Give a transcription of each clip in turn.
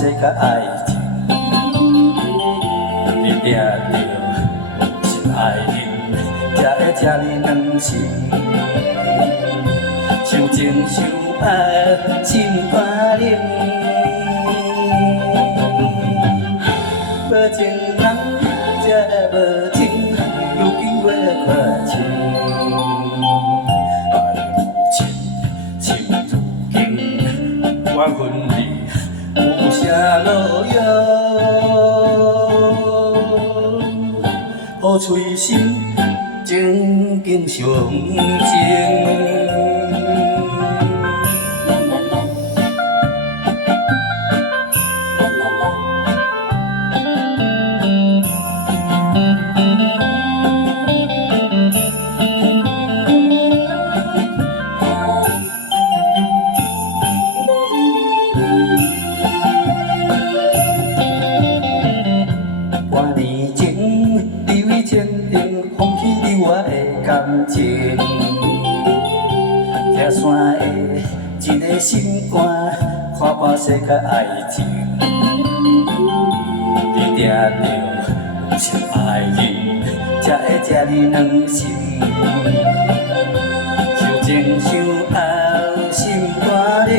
世甲爱情，你定着有心爱人，才会这呢两心。相情相爱心肝冷，无情人才无情，如今我看清。爱如情，情如镜，我分你有啥路用？好随心，情景相情。半年前，你为前程放弃你我的感情，拆散的一个心肝，看破世甲爱情。你定着有心爱人，才会这呢两心，相情相爱心肝冷。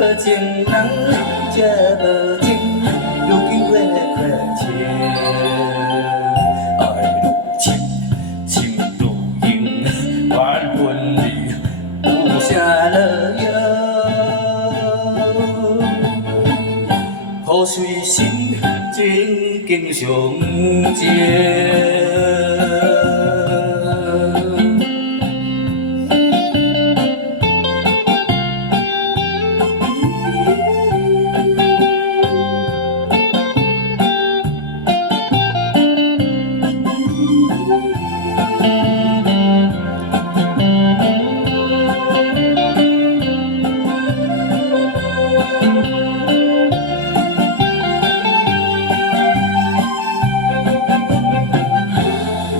无情人才无情，如今我看清。爱如情，情如影，缘分里有啥路用？好随心，情景相情。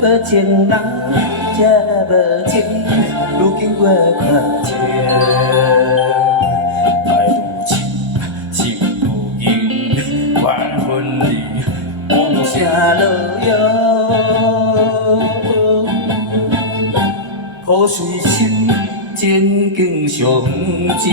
无情人才无情，如今我看清。爱如情，情如影，缘分里有啥路用？好随心，情景相情。